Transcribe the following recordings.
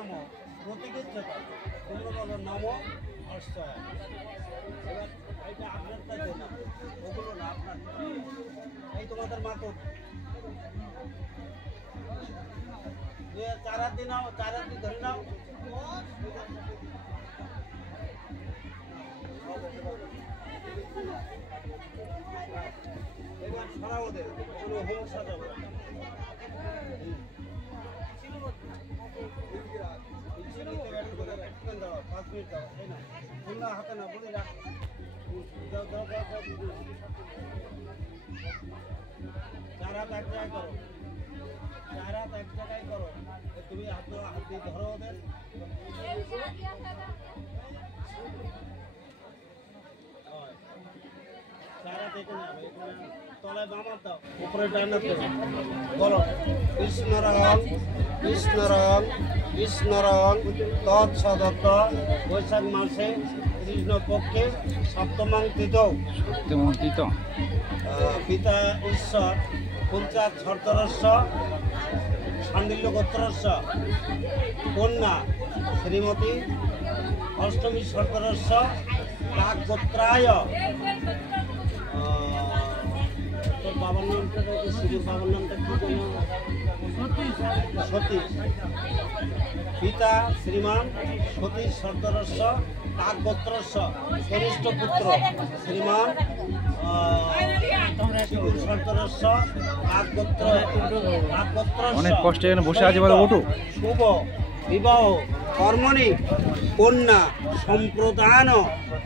সম প্রতিকিচ্ছতা তোমরা বলো নম অষ্টয়। এবার এইটা আপনারটা দেন, ওগুলো না আপনার। এই তোমাদের মা তো 4 দিন নাও, 4 দিন ধরে নাও। এবার ছড়াও ওদের কোনো হোম সাজাবো। 5 মিনিট দাও, তাই না? তোমরা হাতে না বলে রাখ। দাও দাও দাও দাও। 4 হাত এক জায়গায় করো, 4 হাত এক জায়গায় করো। তুমি হাত দিয়ে ধরো ওদের। তলায় বামার দাও, উপরে ডাইনার দাও। বলো কৃষ্ণ রং কৃষ্ণ রং কৃষ্ণ রং তৎসদত্ত বৈশাখ মাসে কৃষ্ণ পক্ষে সপ্তমাং তৃত পিতা ঈশ্বর পঞ্চাশ ছর্তরস্য সান্ডিল্য গোত্রস্য কন্যা শ্রীমতী অষ্টমী ছর্তরস্য কাক গোত্রায়। তোর বাবার নামটা বাবার নামটা কি যেন? সতীশ। পিতা শ্রীমান সতীশ সর্দরস্য কাক গোত্রস্য কনিষ্ঠ পুত্র শ্রীমান সর্দরস্য কাক গোত্র। অনেক কষ্টে এখানে বসে আছে বলে ওঠো। শুভ বিবাহ কর্মণি কন্যা সম্প্রদান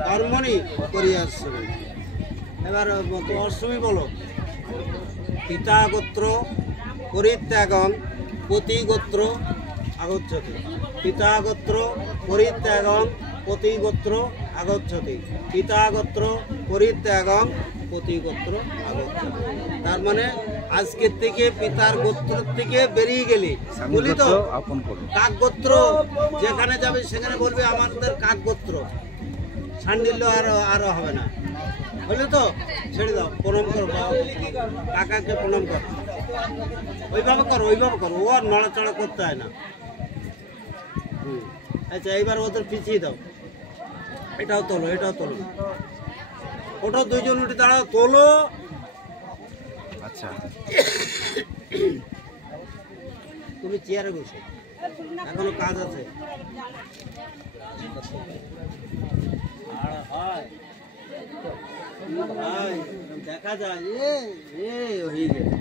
কর্মণি করিয়াছে। এবার অষ্টমী বলো পিতা গোত্র পরিত্যাগং পতি গোত্র আগচ্ছতি। পিতা গোত্র পরিত্যাগং পতি গোত্র আগচ্ছতি। পিতা গোত্র পরিত্যাগং পতি গোত্র আগচ্ছতি। তার মানে আজকের থেকে পিতার গোত্র থেকে বেরিয়ে গেলি, বলি তো কাক গোত্র যেখানে যাবে সেখানে বলবে আমাদের কাক গোত্র, সান্ডিল্য আরো হবে না। বুঝলে তো? ছেড়ে দাও, প্রণাম করো, কাকাকে প্রণাম করো। ওইভাবে করো, ওইভাবে করো, ও আর নড়াচড়া করতে হয় না। আচ্ছা এইবার ওদের পিছিয়ে দাও। এটাও তোলো, এটাও তোলো। ওটা দুইজন উঠে দাঁড়াও, তোলো। আচ্ছা তুমি চেয়ারে বসো, এখনো কাজ আছে। দেখা যায় হয়ে গেছে।